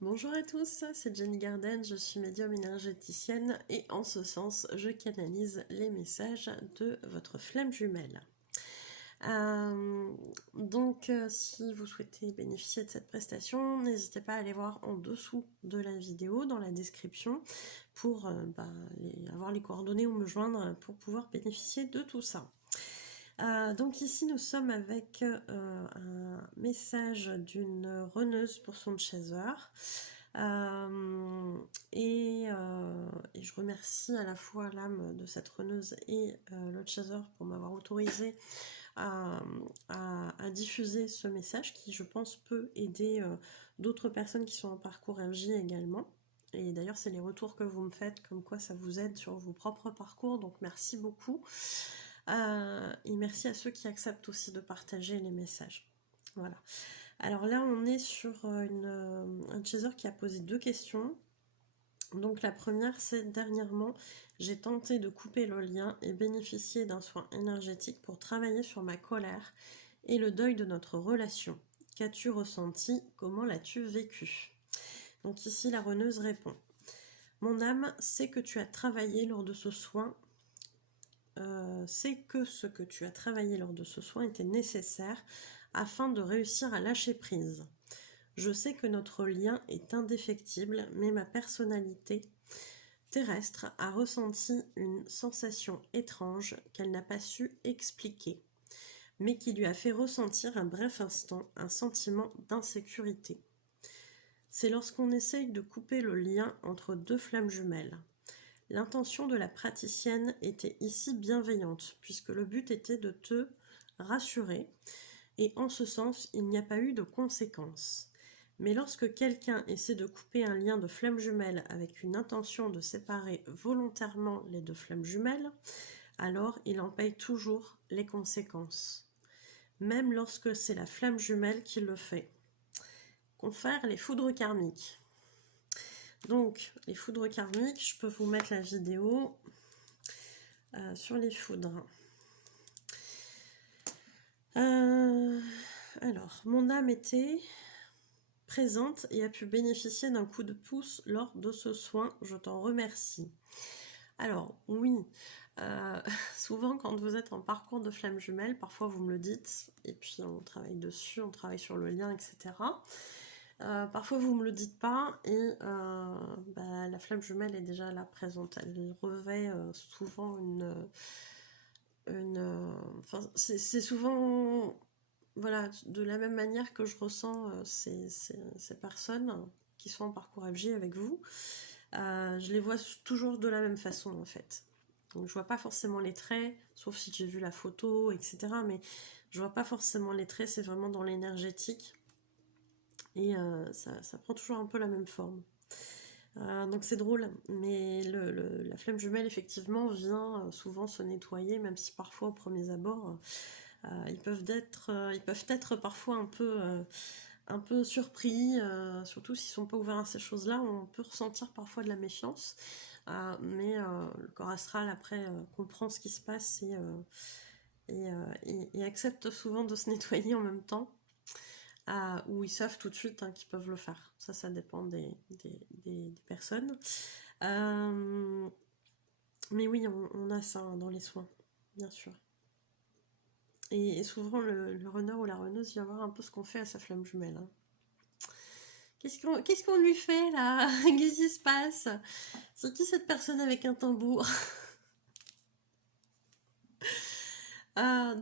Bonjour à tous, c'est Jenny Garden, je suis médium énergéticienne et en ce sens, je canalise les messages de votre flamme jumelle. Si vous souhaitez bénéficier de cette prestation, n'hésitez pas à aller voir en dessous de la vidéo, dans la description, pour avoir les coordonnées ou me joindre pour pouvoir bénéficier de tout ça. Donc ici nous sommes avec un message d'une runneuse pour son chaser. Et je remercie à la fois l'âme de cette runneuse et le chaser pour m'avoir autorisé à, diffuser ce message qui, je pense, peut aider d'autres personnes qui sont en parcours MJ également. Et d'ailleurs, c'est les retours que vous me faites, comme quoi ça vous aide sur vos propres parcours, donc merci beaucoup. Et merci à ceux qui acceptent aussi de partager les messages. Voilà. Alors là, on est sur un chaser qui a posé deux questions. Donc la première, c'est dernièrement, j'ai tenté de couper le lien et bénéficier d'un soin énergétique pour travailler sur ma colère et le deuil de notre relation. Qu'as-tu ressenti? Comment l'as-tu vécu? Donc ici, la runneuse répond. Mon âme sait que tu as travaillé lors de ce soin. C'est que ce que tu as travaillé lors de ce soin était nécessaire afin de réussir à lâcher prise. Je sais que notre lien est indéfectible, mais ma personnalité terrestre a ressenti une sensation étrange qu'elle n'a pas su expliquer, mais qui lui a fait ressentir un bref instant un sentiment d'insécurité. C'est lorsqu'on essaye de couper le lien entre deux flammes jumelles. L'intention de la praticienne était ici bienveillante, puisque le but était de te rassurer, et en ce sens, il n'y a pas eu de conséquences. Mais lorsque quelqu'un essaie de couper un lien de flammes jumelles avec une intention de séparer volontairement les deux flammes jumelles, alors il en paye toujours les conséquences. Même lorsque c'est la flamme jumelle qui le fait. Confère les foudres karmiques. Donc, les foudres karmiques, je peux vous mettre la vidéo sur les foudres. Alors, mon âme était présente et a pu bénéficier d'un coup de pouce lors de ce soin. Je t'en remercie. Alors, oui, souvent quand vous êtes en parcours de flamme jumelle, parfois vous me le dites, et puis on travaille dessus, on travaille sur le lien, etc. Parfois vous me le dites pas, et la flamme jumelle est déjà là présente. Elle revêt souvent c'est souvent, voilà, de la même manière que je ressens ces personnes qui sont en parcours FG avec vous. Je les vois toujours de la même façon en fait. Donc je vois pas forcément les traits, sauf si j'ai vu la photo, etc. Mais je vois pas forcément les traits, c'est vraiment dans l'énergétique. Et ça prend toujours un peu la même forme. Donc c'est drôle, mais la flamme jumelle effectivement vient souvent se nettoyer, même si parfois au premier abord ils peuvent être parfois un peu surpris, surtout s'ils sont pas ouverts à ces choses-là. On peut ressentir parfois de la méfiance, mais le corps astral après comprend ce qui se passe et accepte souvent de se nettoyer en même temps. Ou ils savent tout de suite qu'ils peuvent le faire. Ça dépend des personnes. Mais oui, on a ça dans les soins, bien sûr. Et souvent, le runner ou la runneuse vient voir un peu ce qu'on fait à sa flamme jumelle. Hein. Qu'est-ce qu'on lui fait là? Qu'est-ce qui se passe? C'est qui cette personne avec un tambour?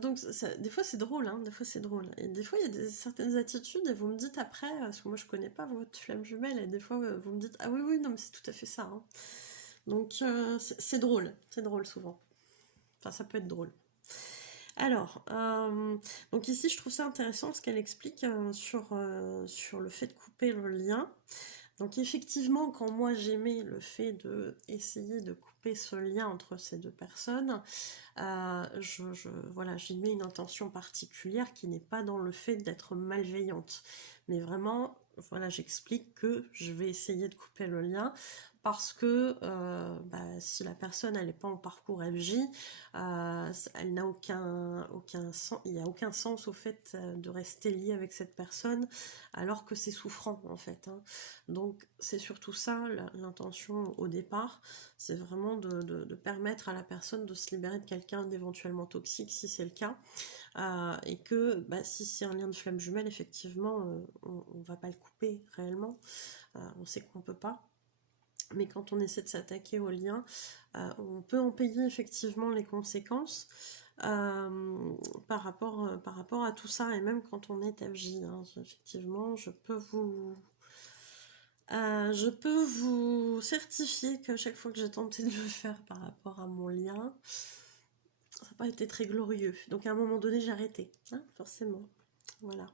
Donc des fois c'est drôle, hein, des fois c'est drôle. Et des fois il y a certaines attitudes et vous me dites après, parce que moi je connais pas votre flamme jumelle, et des fois vous me dites ah oui non mais c'est tout à fait ça. Hein. Donc c'est drôle souvent. Enfin ça peut être drôle. Alors, donc ici je trouve ça intéressant ce qu'elle explique sur le fait de couper le lien. Donc effectivement, quand moi j'aimais le fait de essayer de couper ce lien entre ces deux personnes, voilà, j'y mets une intention particulière qui n'est pas dans le fait d'être malveillante. Mais vraiment, voilà, j'explique que je vais essayer de couper le lien parce que si la personne elle n'est pas en parcours FJ, elle n'a aucun sens, il n'y a aucun sens au fait de rester lié avec cette personne alors que c'est souffrant en fait, hein. Donc c'est surtout ça l'intention au départ, c'est vraiment de permettre à la personne de se libérer de quelqu'un d'éventuellement toxique si c'est le cas, et que si c'est un lien de flamme jumelle, effectivement on va pas le couper réellement, on sait qu'on peut pas. Mais quand on essaie de s'attaquer au lien, on peut en payer effectivement les conséquences par rapport à tout ça, et même quand on est FJ, hein, effectivement, je peux vous certifier qu'à chaque fois que j'ai tenté de le faire par rapport à mon lien, ça n'a pas été très glorieux. Donc à un moment donné, j'ai arrêté, hein, forcément. Voilà.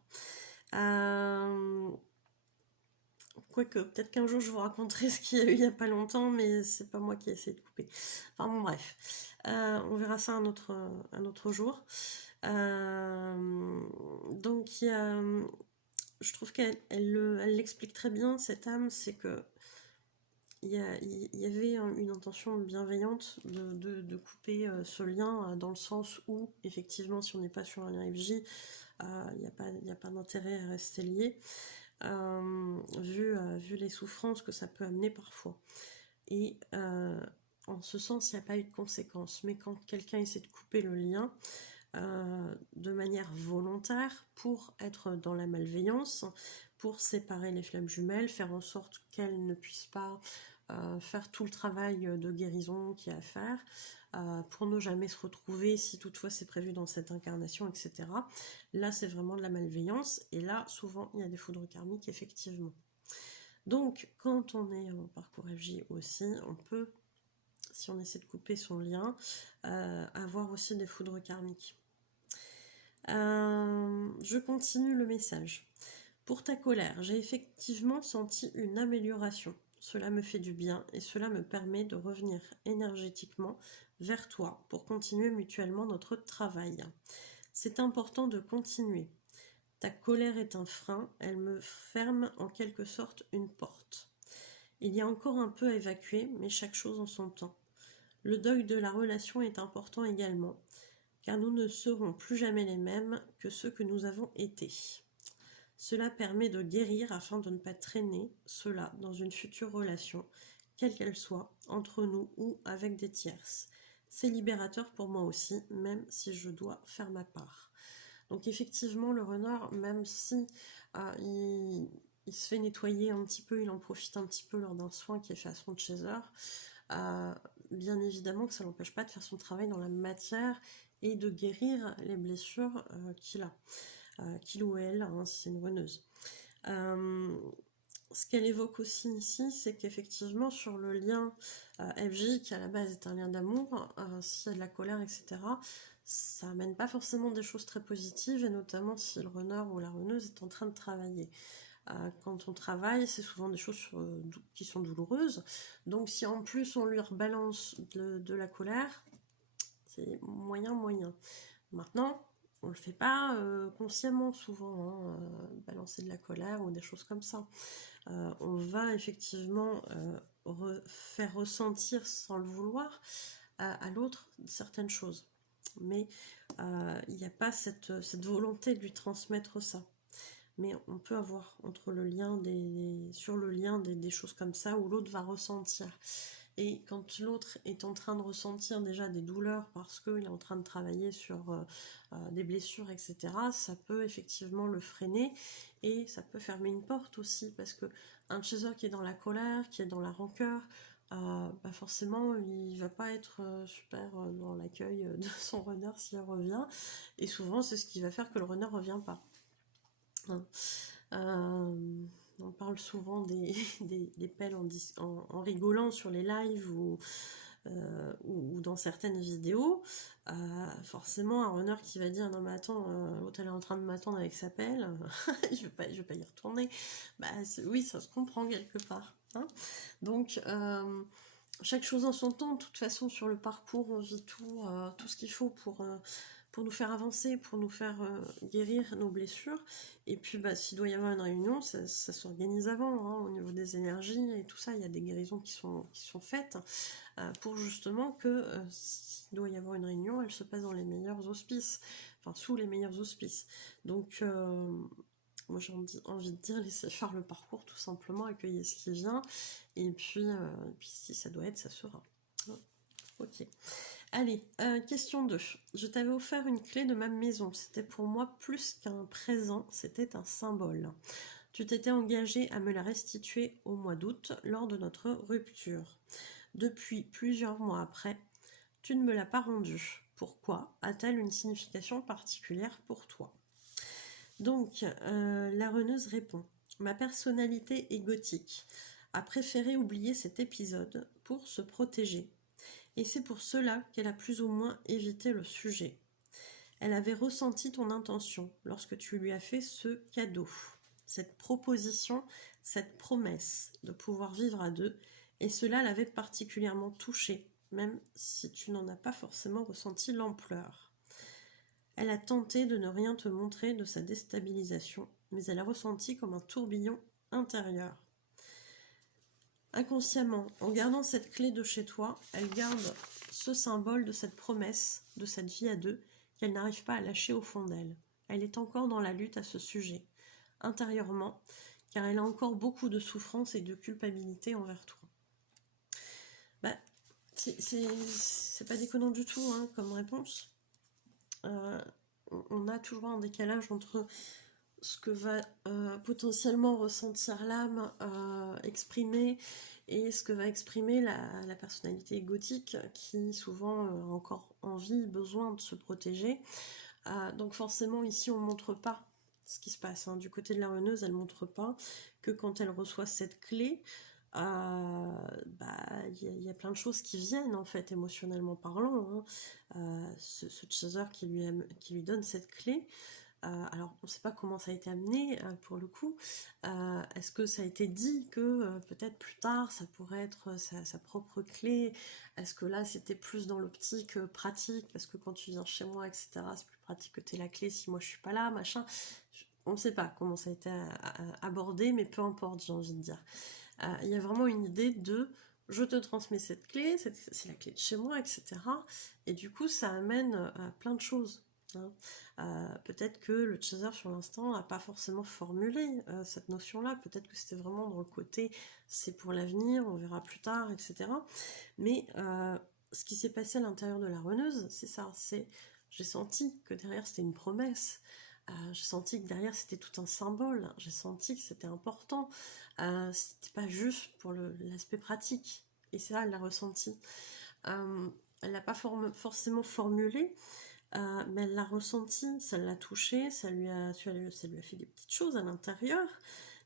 Quoique, peut-être qu'un jour je vous raconterai ce qu'il y a eu il n'y a pas longtemps, mais c'est pas moi qui ai essayé de couper. Enfin bon, bref. On verra ça un autre jour. Donc, je trouve qu'elle l'explique très bien, cette âme, c'est que il y avait une intention bienveillante de couper ce lien, dans le sens où, effectivement, si on n'est pas sur un lien FJ, il n'y a pas d'intérêt à rester lié. Vu les souffrances que ça peut amener parfois. Et en ce sens, il n'y a pas eu de conséquences. Mais quand quelqu'un essaie de couper le lien de manière volontaire pour être dans la malveillance, pour séparer les flammes jumelles, faire en sorte qu'elles ne puissent pas faire tout le travail de guérison qu'il y a à faire, pour ne jamais se retrouver si toutefois c'est prévu dans cette incarnation, etc. Là, c'est vraiment de la malveillance, et là, souvent, il y a des foudres karmiques, effectivement. Donc, quand on est en parcours FJ aussi, on peut, si on essaie de couper son lien, avoir aussi des foudres karmiques. Je continue le message. Pour ta colère, j'ai effectivement senti une amélioration. Cela me fait du bien et cela me permet de revenir énergétiquement vers toi pour continuer mutuellement notre travail. C'est important de continuer. Ta colère est un frein, elle me ferme en quelque sorte une porte. Il y a encore un peu à évacuer, mais chaque chose en son temps. Le deuil de la relation est important également, car nous ne serons plus jamais les mêmes que ceux que nous avons été. Cela permet de guérir afin de ne pas traîner cela dans une future relation, quelle qu'elle soit, entre nous ou avec des tierces. C'est libérateur pour moi aussi, même si je dois faire ma part. Donc effectivement, le runner, même si il se fait nettoyer un petit peu, il en profite un petit peu lors d'un soin qui est fait à son chaser, bien évidemment que ça n'empêche pas de faire son travail dans la matière et de guérir les blessures qu'il a. Qu'il ou elle, hein, si c'est une runneuse. Ce qu'elle évoque aussi ici, c'est qu'effectivement sur le lien FJ, qui à la base est un lien d'amour, s'il y a de la colère, etc., ça amène pas forcément des choses très positives, et notamment si le runner ou la runneuse est en train de travailler. Quand on travaille, c'est souvent des choses qui sont douloureuses, donc si en plus on lui rebalance de la colère, c'est moyen. Maintenant, on le fait pas consciemment souvent, hein, balancer de la colère ou des choses comme ça. On va effectivement faire ressentir sans le vouloir à l'autre certaines choses. Mais il n'y a pas cette volonté de lui transmettre ça. Mais on peut avoir sur le lien des choses comme ça où l'autre va ressentir. Et quand l'autre est en train de ressentir déjà des douleurs parce qu'il est en train de travailler sur des blessures, etc., ça peut effectivement le freiner, et ça peut fermer une porte aussi, parce que un chaser qui est dans la colère, qui est dans la rancœur, forcément il va pas être super dans l'accueil de son runner s'il revient, et souvent c'est ce qui va faire que le runner revient pas. On parle souvent des pelles en rigolant sur les lives ou dans certaines vidéos. Forcément, un runner qui va dire non mais attends, l'autre elle est en train de m'attendre avec sa pelle, je vais pas y retourner. Oui, ça se comprend quelque part, hein. Donc chaque chose en son temps. De toute façon, sur le parcours, on vit tout ce qu'il faut pour nous faire avancer, pour nous faire guérir nos blessures. Et puis s'il doit y avoir une réunion, ça s'organise avant, hein, au niveau des énergies et tout ça, il y a des guérisons qui sont faites pour justement que s'il doit y avoir une réunion, elle se passe dans les meilleurs auspices, enfin sous les meilleurs auspices. Donc moi j'ai envie de dire, laissez faire le parcours tout simplement, accueillez ce qui vient, et puis si ça doit être, ça sera. Ok. Allez, question 2. Je t'avais offert une clé de ma maison. C'était pour moi plus qu'un présent, c'était un symbole. Tu t'étais engagé à me la restituer au mois d'août lors de notre rupture. Depuis plusieurs mois après, tu ne me l'as pas rendue. Pourquoi? A-t-elle une signification particulière pour toi? Donc, la reneuse répond. Ma personnalité égotique a préféré oublier cet épisode pour se protéger. Et c'est pour cela qu'elle a plus ou moins évité le sujet. Elle avait ressenti ton intention lorsque tu lui as fait ce cadeau, cette proposition, cette promesse de pouvoir vivre à deux, et cela l'avait particulièrement touchée, même si tu n'en as pas forcément ressenti l'ampleur. Elle a tenté de ne rien te montrer de sa déstabilisation, mais elle a ressenti comme un tourbillon intérieur. Inconsciemment, en gardant cette clé de chez toi, elle garde ce symbole de cette promesse, de cette vie à deux, qu'elle n'arrive pas à lâcher au fond d'elle. Elle est encore dans la lutte à ce sujet, intérieurement, car elle a encore beaucoup de souffrance et de culpabilité envers toi. C'est pas déconnant du tout, hein, comme réponse. On a toujours un décalage entre ce que va potentiellement ressentir l'âme, exprimer, et ce que va exprimer la personnalité égotique qui souvent a encore envie, besoin de se protéger. Donc forcément ici on ne montre pas ce qui se passe, hein. Du côté de la reneuse, elle ne montre pas que quand elle reçoit cette clé, il y a plein de choses qui viennent en fait émotionnellement parlant, hein. Ce chaser qui lui donne cette clé, alors on ne sait pas comment ça a été amené pour le coup. Est-ce que ça a été dit que peut-être plus tard ça pourrait être sa propre clé? Est-ce que là c'était plus dans l'optique pratique, parce que quand tu viens chez moi, etc., c'est plus pratique que tu aies la clé si moi je suis pas là, machin. On ne sait pas comment ça a été abordé, mais peu importe, j'ai envie de dire. Il y a vraiment une idée de je te transmets cette clé, c'est la clé de chez moi, etc. Et du coup ça amène plein de choses. Peut-être que le chaser sur l'instant n'a pas forcément formulé cette notion-là, peut-être que c'était vraiment dans le côté c'est pour l'avenir, on verra plus tard, etc. Mais ce qui s'est passé à l'intérieur de la reneuse, c'est ça, j'ai senti que derrière c'était une promesse, j'ai senti que derrière c'était tout un symbole, j'ai senti que c'était important, c'était pas juste pour l'aspect pratique, et c'est là elle l'a ressenti. Elle l'a pas forcément formulé, mais elle l'a ressenti, ça l'a touché, ça lui a fait des petites choses à l'intérieur,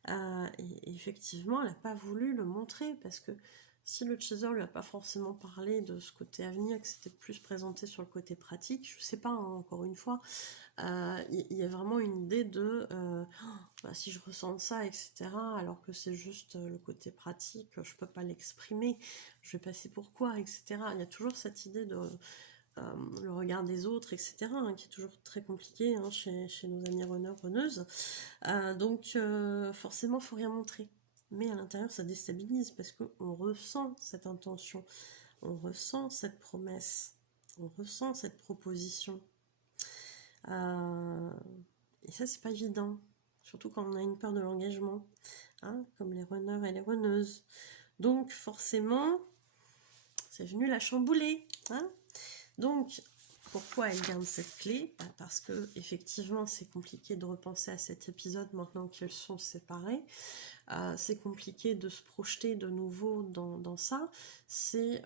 et effectivement elle n'a pas voulu le montrer, parce que si le chaser lui a pas forcément parlé de ce côté avenir, que c'était plus présenté sur le côté pratique, je sais pas, hein, encore une fois, il y a vraiment une idée de si je ressens ça, etc., alors que c'est juste le côté pratique, je peux pas l'exprimer, je vais passer pour quoi, etc. Il y a toujours cette idée de le regard des autres, etc., hein, qui est toujours très compliqué, hein, chez nos amis reneurs, reneuses. Donc forcément, faut rien montrer. Mais à l'intérieur, ça déstabilise, parce qu'on ressent cette intention, on ressent cette promesse, on ressent cette proposition. Et ça, c'est pas évident, surtout quand on a une peur de l'engagement, hein, comme les reneurs et les reneuses. Donc forcément, c'est venu la chambouler, hein. Donc, pourquoi elle garde cette clé? Parce que effectivement, c'est compliqué de repenser à cet épisode maintenant qu'elles sont séparées. C'est compliqué de se projeter de nouveau dans ça. Il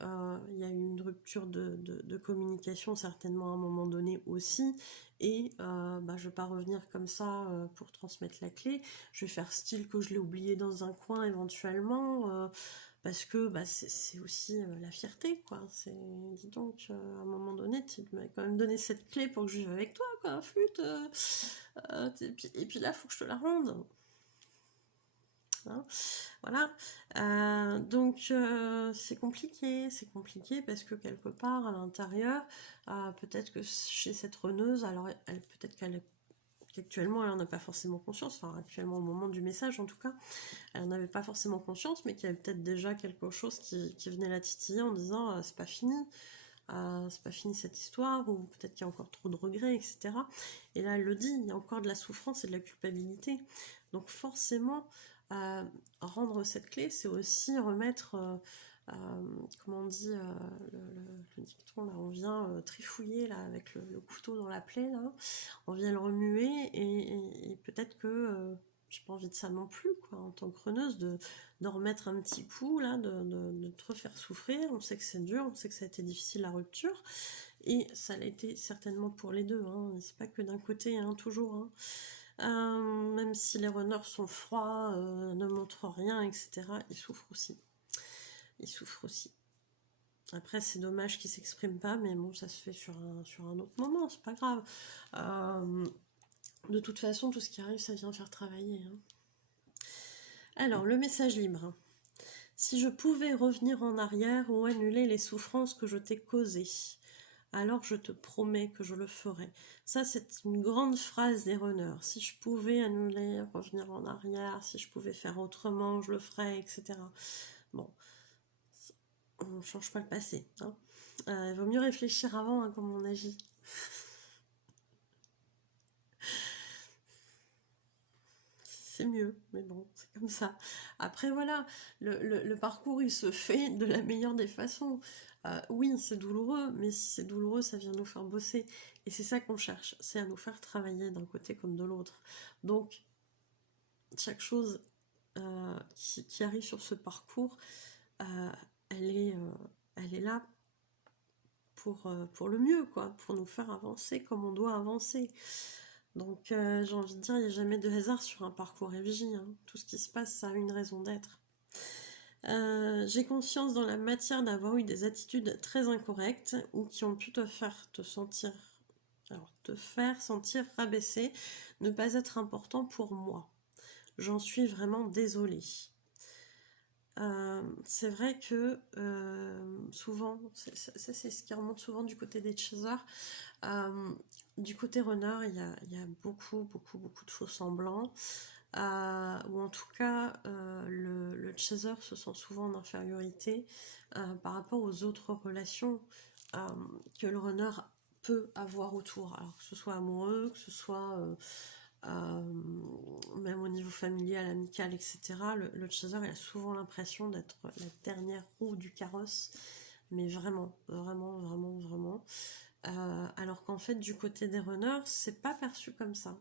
y a eu une rupture de communication certainement à un moment donné aussi. Et je vais pas revenir comme ça pour transmettre la clé. Je vais faire style que je l'ai oublié dans un coin éventuellement. Parce que c'est aussi la fierté, quoi. Dis donc, à un moment donné, tu m'as quand même donné cette clé pour que je vive avec toi, quoi, flûte. Et puis là, il faut que je te la rende. hein, voilà. Donc c'est compliqué parce que quelque part à l'intérieur, peut-être que chez cette reneuse, alors peut-être qu'actuellement elle n'en a pas forcément conscience, enfin actuellement au moment du message en tout cas, elle n'en avait pas forcément conscience, mais qu'il y avait peut-être déjà quelque chose qui venait la titiller en disant c'est pas fini cette histoire, ou peut-être qu'il y a encore trop de regrets, etc. Et là elle le dit, il y a encore de la souffrance et de la culpabilité. Donc forcément, rendre cette clé, c'est aussi remettre, comment on dit, le dicton, là, on vient trifouiller là, avec le couteau dans la plaie, là, on vient le remuer, et peut-être que j'ai pas envie de ça non plus, quoi, en tant que preneuse, de remettre un petit coup, là, de te refaire souffrir. On sait que c'est dur, on sait que ça a été difficile la rupture, et ça l'a été certainement pour les deux, hein, c'est pas que d'un côté, hein, toujours, hein. Même si les runners sont froids, ne montrent rien, etc., ils souffrent aussi. Ils souffrent aussi. Après, c'est dommage qu'ils s'expriment pas, mais bon, ça se fait sur un autre moment, c'est pas grave. De toute façon, tout ce qui arrive, ça vient faire travailler, hein. Alors, le message libre. Si je pouvais revenir en arrière ou annuler les souffrances que je t'ai causées, alors je te promets que je le ferai. Ça, c'est une grande phrase des runners. Si je pouvais annuler, revenir en arrière, si je pouvais faire autrement, je le ferais, etc. Bon, on ne change pas le passé, hein. Il vaut mieux réfléchir avant, hein, comment on agit. C'est mieux, mais bon, c'est comme ça. Après, voilà, le parcours, il se fait de la meilleure des façons. Oui, c'est douloureux, mais si c'est douloureux, ça vient nous faire bosser. Et c'est ça qu'on cherche, c'est à nous faire travailler d'un côté comme de l'autre. Donc, chaque chose qui arrive sur ce parcours, euh, elle est là pour le mieux, quoi, pour nous faire avancer comme on doit avancer. Donc j'ai envie de dire, il n'y a jamais de hasard sur un parcours FJ, hein. Tout ce qui se passe, ça a une raison d'être. J'ai conscience dans la matière d'avoir eu des attitudes très incorrectes ou qui ont pu te faire sentir rabaissé, ne pas être important pour moi. J'en suis vraiment désolée. C'est vrai que souvent, c'est ce qui remonte souvent du côté des chasers. Du côté runner, il y a beaucoup de faux semblants, ou en tout cas, le chaser se sent souvent en infériorité par rapport aux autres relations que le runner peut avoir autour, alors que ce soit amoureux, que ce soit même au niveau familial, amical, etc. Le chaser, il a souvent l'impression d'être la dernière roue du carrosse, mais vraiment. Alors qu'en fait, du côté des runners, c'est pas perçu comme ça.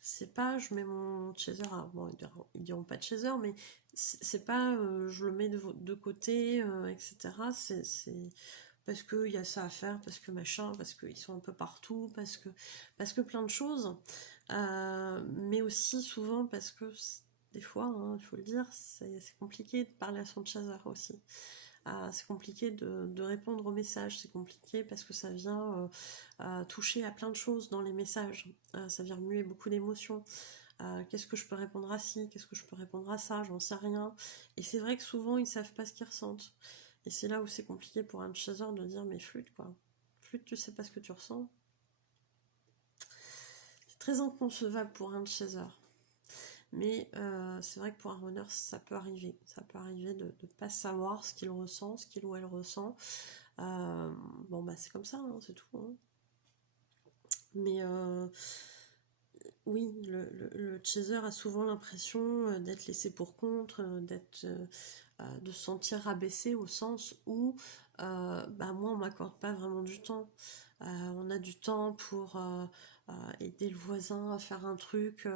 C'est pas je mets mon chaser, bon, ils diront pas de chaser, mais c'est pas je le mets de côté, etc. C'est parce qu'il y a ça à faire, parce que machin, parce qu'ils sont un peu partout, parce que plein de choses. Mais aussi souvent parce que des fois, hein, il faut le dire, c'est compliqué de parler à son chaser aussi. C'est compliqué de répondre aux messages, c'est compliqué parce que ça vient toucher à plein de choses dans les messages, ça vient remuer beaucoup d'émotions. Qu'est-ce que je peux répondre à ci, qu'est-ce que je peux répondre à ça, j'en sais rien. Et c'est vrai que souvent ils savent pas ce qu'ils ressentent. Et c'est là où c'est compliqué pour un chaser de dire mais flûte quoi. Flûte, tu sais pas ce que tu ressens. C'est très inconcevable pour un chaser. Mais c'est vrai que pour un runner, ça peut arriver. Ça peut arriver de ne pas savoir ce qu'il ressent, ce qu'il ou elle ressent. Bon, bah c'est comme ça, hein, c'est tout. Hein. Mais oui, le chaser a souvent l'impression d'être laissé pour compte, de se sentir rabaissé au sens où bah moi on m'accorde pas vraiment du temps. On a du temps pour aider le voisin à faire un truc,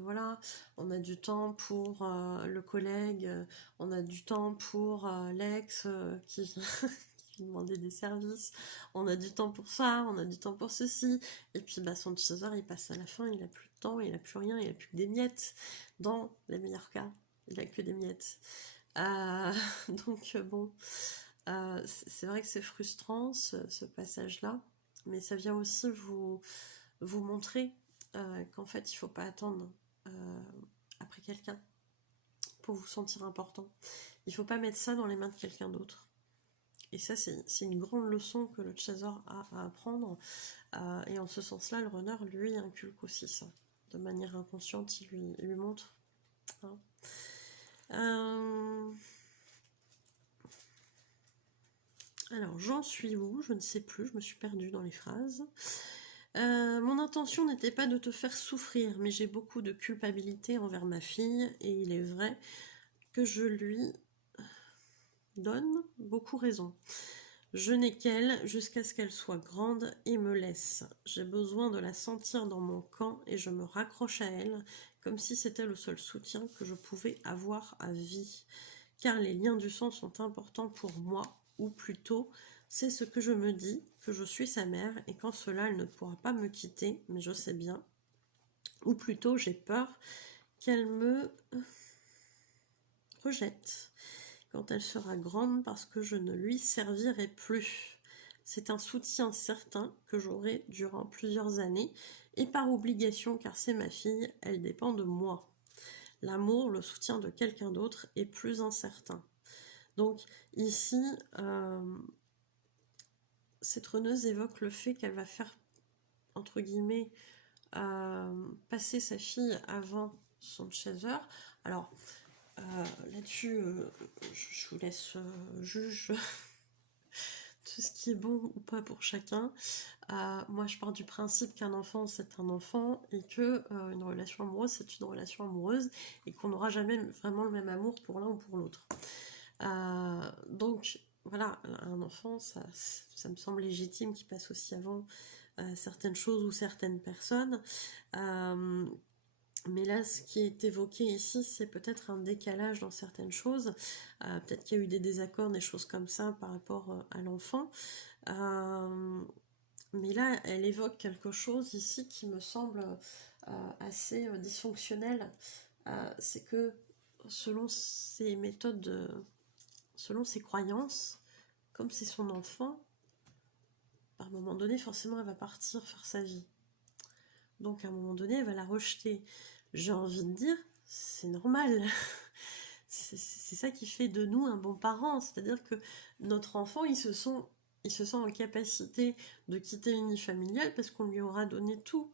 voilà. On a du temps pour le collègue, on a du temps pour l'ex qui vient qui demander des services, on a du temps pour ça, on a du temps pour ceci, et puis bah son chaser il passe à la fin, il a plus de temps, il a plus rien, il a plus que des miettes, dans les meilleurs cas, il a que des miettes. Donc bon, c'est vrai que c'est frustrant ce passage-là, mais ça vient aussi vous montrer qu'en fait il faut pas attendre après quelqu'un pour vous sentir important. Il ne faut pas mettre ça dans les mains de quelqu'un d'autre. Et ça, c'est une grande leçon que le chaser a à apprendre. Et en ce sens-là, le runner, lui, inculque aussi ça. De manière inconsciente, il lui montre. Hein. Alors, j'en suis où? Je ne sais plus, je me suis perdue dans les phrases. Mon intention n'était pas de te faire souffrir, mais j'ai beaucoup de culpabilité envers ma fille, et il est vrai que je lui donne beaucoup raison. Je n'ai qu'elle jusqu'à ce qu'elle soit grande et me laisse. J'ai besoin de la sentir dans mon camp et je me raccroche à elle comme si c'était le seul soutien que je pouvais avoir à vie. Car les liens du sang sont importants pour moi, ou plutôt, c'est ce que je me dis, que je suis sa mère et qu'en cela elle ne pourra pas me quitter, mais je sais bien. Ou plutôt, j'ai peur qu'elle me rejette quand elle sera grande parce que je ne lui servirai plus. C'est un soutien certain que j'aurai durant plusieurs années et par obligation car c'est ma fille, elle dépend de moi. L'amour, le soutien de quelqu'un d'autre est plus incertain. Donc ici, cette runneuse évoque le fait qu'elle va faire, entre guillemets, passer sa fille avant son chaser. Alors, là-dessus, je vous laisse juge tout ce qui est bon ou pas pour chacun. Moi, je pars du principe qu'un enfant, c'est un enfant et que une relation amoureuse, c'est une relation amoureuse et qu'on n'aura jamais vraiment le même amour pour l'un ou pour l'autre. Donc, voilà, un enfant, ça me semble légitime qu'il passe aussi avant certaines choses ou certaines personnes. Mais là, ce qui est évoqué ici, c'est peut-être un décalage dans certaines choses. Peut-être qu'il y a eu des désaccords, des choses comme ça par rapport à l'enfant. Mais là, elle évoque quelque chose ici qui me semble assez dysfonctionnel. C'est que selon ses méthodes, selon ses croyances, comme c'est son enfant, à un moment donné, forcément, elle va partir faire sa vie. Donc à un moment donné, elle va la rejeter. J'ai envie de dire, c'est normal. C'est ça qui fait de nous un bon parent. C'est-à-dire que notre enfant, il se sent en capacité de quitter le nid familial parce qu'on lui aura donné tous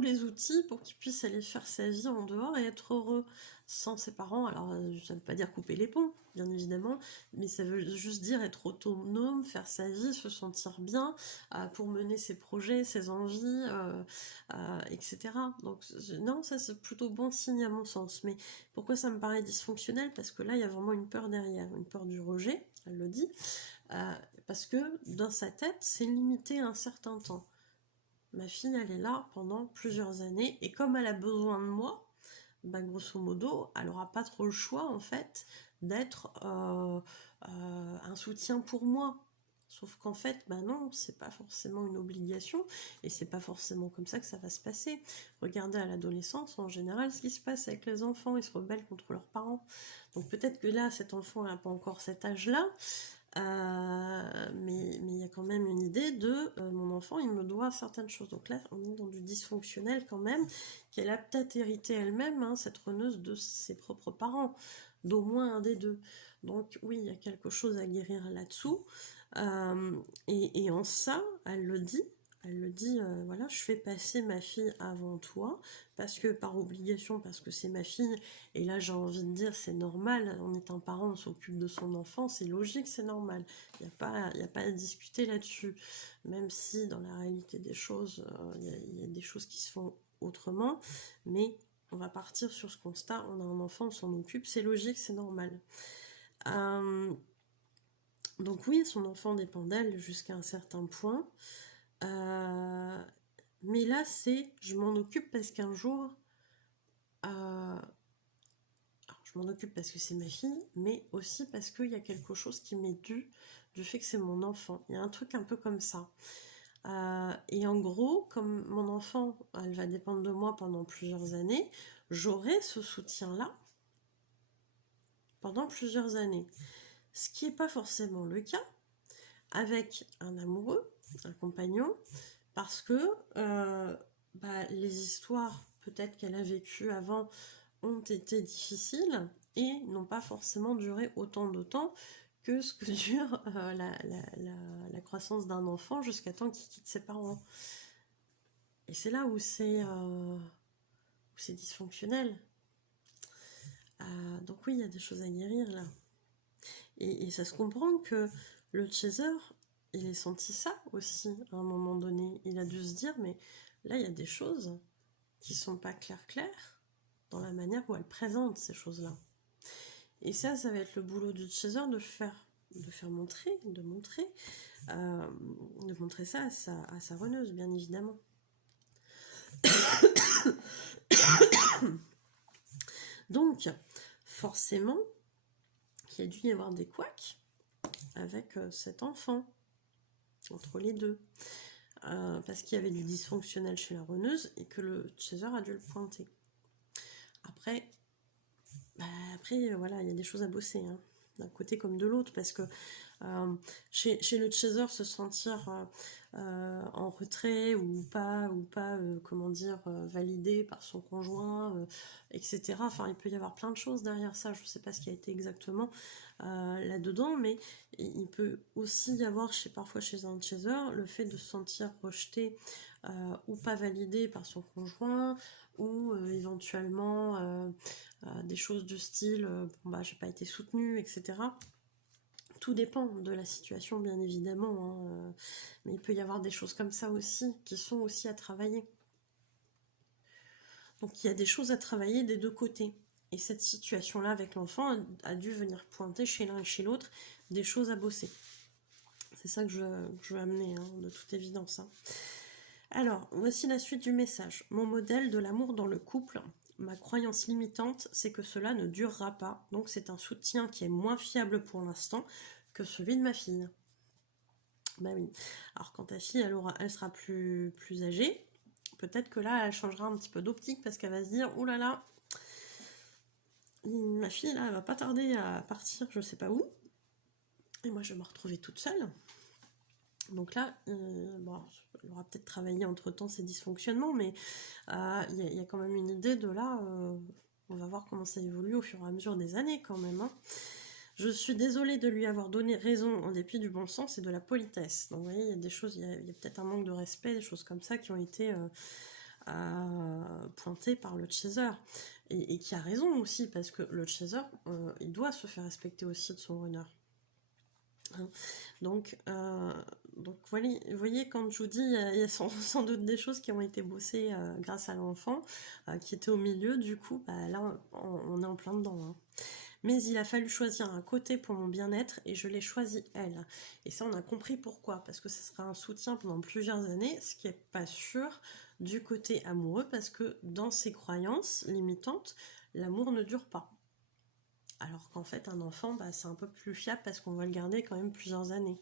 les outils pour qu'il puisse aller faire sa vie en dehors et être heureux sans ses parents. Alors ça ne veut pas dire couper les ponts, bien évidemment, mais ça veut juste dire être autonome, faire sa vie, se sentir bien pour mener ses projets, ses envies, etc. Donc non, ça c'est plutôt bon signe à mon sens. Mais pourquoi ça me paraît dysfonctionnel? Parce que là, il y a vraiment une peur derrière, une peur du rejet, elle le dit, parce que dans sa tête, c'est limité à un certain temps. Ma fille, elle est là pendant plusieurs années, et comme elle a besoin de moi, bah, grosso modo, elle n'aura pas trop le choix, en fait, d'être un soutien pour moi. Sauf qu'en fait, bah non, c'est pas forcément une obligation, et c'est pas forcément comme ça que ça va se passer. Regardez à l'adolescence, en général, ce qui se passe avec les enfants, ils se rebellent contre leurs parents. Donc peut-être que là, cet enfant n'a pas encore cet âge-là, mais il y a quand même une idée de mon enfant, il me doit certaines choses. Donc là, on est dans du dysfonctionnel quand même, qu'elle a peut-être hérité elle-même, hein, cette runneuse, de ses propres parents, d'au moins un des deux. Donc oui, il y a quelque chose à guérir là-dessous. Et en ça, elle le dit, voilà, je fais passer ma fille avant toi, parce que par obligation, parce que c'est ma fille, et là j'ai envie de dire, c'est normal, on est un parent, on s'occupe de son enfant, c'est logique, c'est normal, il n'y a pas à discuter là-dessus, même si dans la réalité des choses, il y a des choses qui se font autrement, mais on va partir sur ce constat, on a un enfant, on s'en occupe, c'est logique, c'est normal. Donc oui, son enfant dépend d'elle jusqu'à un certain point. Mais là, je m'en occupe parce qu'un jour, je m'en occupe parce que c'est ma fille, mais aussi parce qu'il y a quelque chose qui m'est dû du fait que c'est mon enfant. Il y a un truc un peu comme ça. Et en gros, comme mon enfant, elle va dépendre de moi pendant plusieurs années, j'aurai ce soutien-là pendant plusieurs années. Ce qui n'est pas forcément le cas avec un amoureux, un compagnon, parce que les histoires peut-être qu'elle a vécues avant ont été difficiles, et n'ont pas forcément duré autant de temps que ce que dure la croissance d'un enfant jusqu'à temps qu'il quitte ses parents. Et c'est là où c'est dysfonctionnel. Donc oui, il y a des choses à guérir là. Et ça se comprend que le chaser, il ait senti ça aussi à un moment donné. Il a dû se dire, mais là, il y a des choses qui sont pas claires dans la manière où elle présente ces choses-là. Et ça va être le boulot du chaser de montrer ça à sa reneuse, bien évidemment. Donc, forcément, il y a dû y avoir des couacs avec cet enfant, entre les deux. Parce qu'il y avait du dysfonctionnel chez la reneuse et que le chaser a dû le pointer. Après, voilà, il y a des choses à bosser, hein, d'un côté comme de l'autre, parce que chez le chaser, se sentir en retrait ou pas comment dire, validé par son conjoint, etc. Enfin, il peut y avoir plein de choses derrière ça. Je ne sais pas ce qui a été exactement là-dedans, mais il peut aussi y avoir parfois chez un chaser le fait de se sentir rejeté ou pas validé par son conjoint, ou éventuellement des choses du style j'ai pas été soutenue, etc. Tout dépend de la situation, bien évidemment, hein, mais il peut y avoir des choses comme ça aussi, qui sont aussi à travailler. Donc il y a des choses à travailler des deux côtés. Et cette situation-là avec l'enfant a dû venir pointer chez l'un et chez l'autre des choses à bosser. C'est ça que je veux amener, hein, de toute évidence. Hein. Alors, voici la suite du message. Mon modèle de l'amour dans le couple. Ma croyance limitante, c'est que cela ne durera pas. Donc c'est un soutien qui est moins fiable pour l'instant que celui de ma fille. Bah oui. Alors quand ta fille, elle sera plus âgée, peut-être que là, elle changera un petit peu d'optique parce qu'elle va se dire, oh là là, ma fille, là, elle va pas tarder à partir je sais pas où. Et moi, je vais me retrouver toute seule. Donc là, elle aura peut-être travaillé entre-temps ses dysfonctionnements, mais il y a quand même une idée de là, on va voir comment ça évolue au fur et à mesure des années quand même. Hein. Je suis désolée de lui avoir donné raison en dépit du bon sens et de la politesse. Donc vous voyez, il y a des choses, il y a peut-être un manque de respect, des choses comme ça qui ont été pointées par le chaser. Et qui a raison aussi, parce que le chaser, il doit se faire respecter aussi de son runner. Hein. Donc voilà, vous voyez, quand je vous dis, il y a sans doute des choses qui ont été bossées grâce à l'enfant, qui était au milieu, du coup, là, on est en plein dedans. Hein. Mais il a fallu choisir un côté pour mon bien-être et je l'ai choisi elle. Et ça, on a compris pourquoi. Parce que ce sera un soutien pendant plusieurs années, ce qui n'est pas sûr du côté amoureux, parce que dans ses croyances limitantes, l'amour ne dure pas. Alors qu'en fait, un enfant, c'est un peu plus fiable parce qu'on va le garder quand même plusieurs années.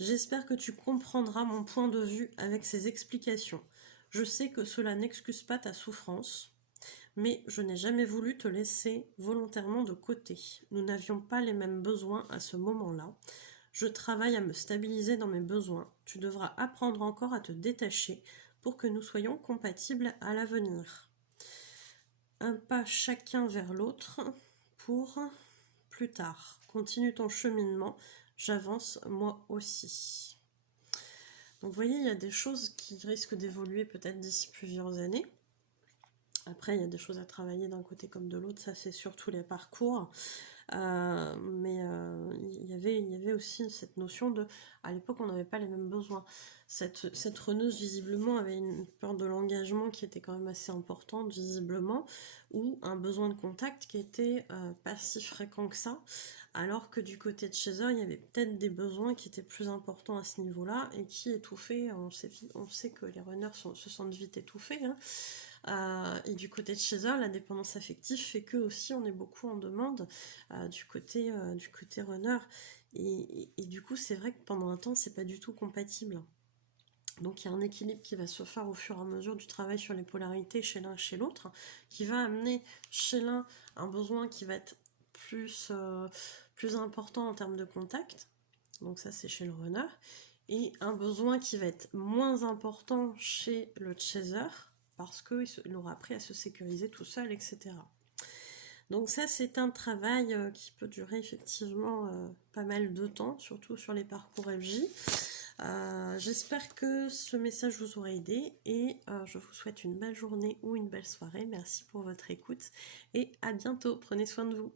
J'espère que tu comprendras mon point de vue avec ces explications. Je sais que cela n'excuse pas ta souffrance, mais je n'ai jamais voulu te laisser volontairement de côté. Nous n'avions pas les mêmes besoins à ce moment-là. Je travaille à me stabiliser dans mes besoins. Tu devras apprendre encore à te détacher pour que nous soyons compatibles à l'avenir. Un pas chacun vers l'autre pour plus tard. Continue ton cheminement. J'avance moi aussi. Donc vous voyez, il y a des choses qui risquent d'évoluer peut-être d'ici plusieurs années. Après, il y a des choses à travailler d'un côté comme de l'autre, ça c'est surtout les parcours. Mais il y avait aussi cette notion de... À l'époque, on n'avait pas les mêmes besoins. Cette reneuse, visiblement, avait une peur de l'engagement qui était quand même assez importante, visiblement, ou un besoin de contact qui était pas si fréquent que ça, alors que du côté de chaser, il y avait peut-être des besoins qui étaient plus importants à ce niveau-là, et qui étouffaient. On sait que les runners se sentent vite étouffés, hein. Et du côté de chaser, la dépendance affective fait que aussi on est beaucoup en demande du côté runner. Et du coup, c'est vrai que pendant un temps, c'est pas du tout compatible. Donc il y a un équilibre qui va se faire au fur et à mesure du travail sur les polarités chez l'un et chez l'autre, qui va amener chez l'un un besoin qui va être plus important en termes de contact. Donc ça, c'est chez le runner. Et un besoin qui va être moins important chez le chaser, parce qu'il aura appris à se sécuriser tout seul, etc. Donc ça, c'est un travail qui peut durer effectivement pas mal de temps, surtout sur les parcours FJ. J'espère que ce message vous aura aidé et je vous souhaite une belle journée ou une belle soirée. Merci pour votre écoute et à bientôt. Prenez soin de vous.